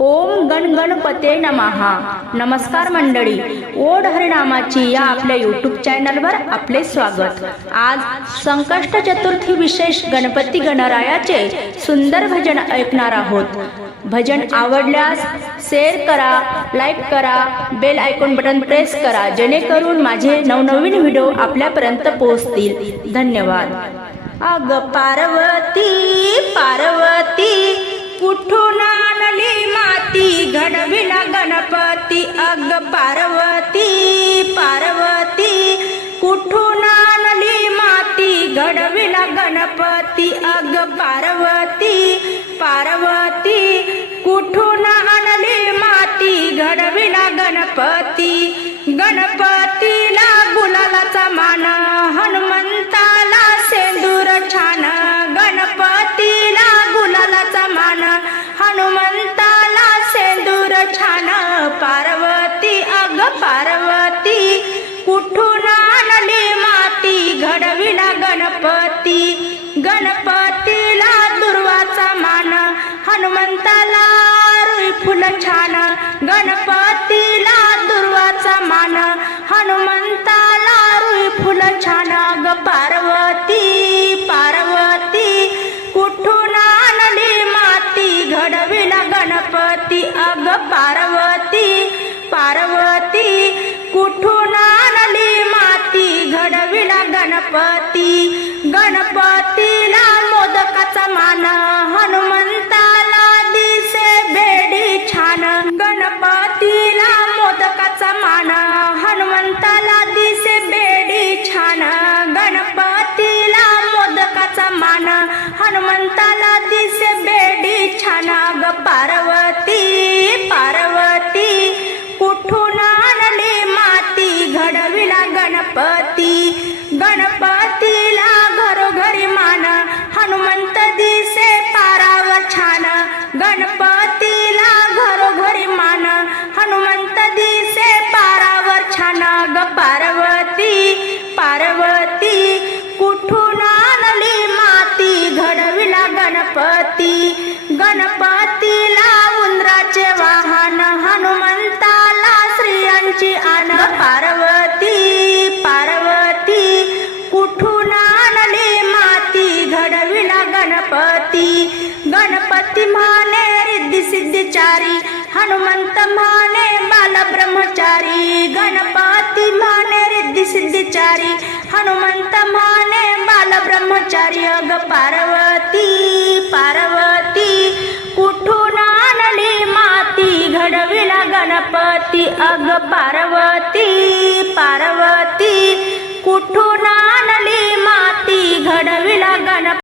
ओम गण गणपते नमहा नमस्कार मंडळी. ओढ हरिनामाची या आपल्या यूट्यूब चॅनलवर आपले स्वागत. आज संकष्ट चतुर्थी विशेष गणपती गणरायाचे सुंदर भजन ऐकणार आहोत. भजन आवडल्यास शेअर करा लाईक करा बेल आयकॉन बटन प्रेस करा जेणेकरून माझे नवनवीन व्हिडिओ आपल्यापर्यंत पोहोचतील. धन्यवाद. अग पार्वती पार्वती कुठून पार्वती अग पार्वती पार्वती कुठून आणली माती? घडविला गणपती अग पार्वती पार्वती कुठून आणली माती? घडविला गणपती गणपतीला गुलालाचा मान हनुमंताला सेंदूर छान गणपतीला गुलालाचा मान हनुमंताला सेंदूर छान कुठून आणली माती घडविला गणपती. गणपतीला दुर्वाचा मान हनुमंताला रुई फुल छान. गणपतीला दुर्वाचा मान हनुमंताला रुई फुल छान. ग पार्वती पार्वती कुठून आणली माती घडविला गणपती. अग पार्वती पार्वती कुठून आणली माती? घडविला गणपती. गणपतीला मोदकाचा मान. हनुमंताला दिसे बेडी छान. गणपतीला मोदकाचा मान. हनुमंताला दिसे बेडी छान. गणपतीला मोदकाचा मान. हनुमंताला दिसे बेडी छान. ग पार घडविला गणपती गणपतीला घरोघरी मान हनुमंत दिसे पारावर छान. गणपतीला घरोघरी मान हनुमंत दिसे पारावर छान. ग पार्वती पार्वती कुठून आणली माती? घडविला गणपती गणपती गणपती गणपती म्हणे रिद्धी सिद्धीचारी हनुमंत म्हणे बाल ब्रह्मचारी. गणपती म्हणे रिद्धी सिद्धिचारी हनुमंत म्हणे बाल ब्रह्मचारी. अग पार्वती पार्वती कुठून आणली माती? घडविला गणपती. अग पार्वती पार्वती कुठून आणली माती? घडविला गणपती.